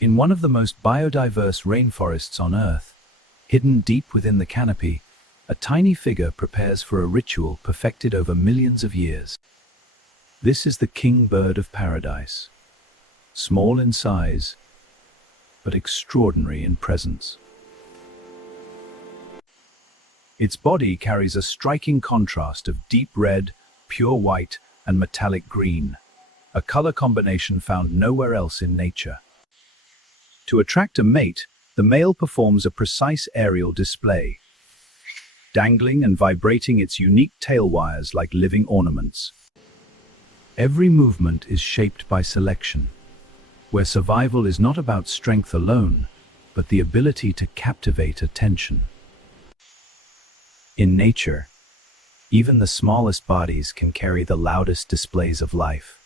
In one of the most biodiverse rainforests on Earth, hidden deep within the canopy, a tiny figure prepares for a ritual perfected over millions of years. This is the king bird of paradise, small in size, but extraordinary in presence. Its body carries a striking contrast of deep red, pure white, and metallic green, a color combination found nowhere else in nature. To attract a mate, the male performs a precise aerial display, dangling and vibrating its unique tail wires like living ornaments. Every movement is shaped by selection, where survival is not about strength alone, but the ability to captivate attention. In nature, even the smallest bodies can carry the loudest displays of life.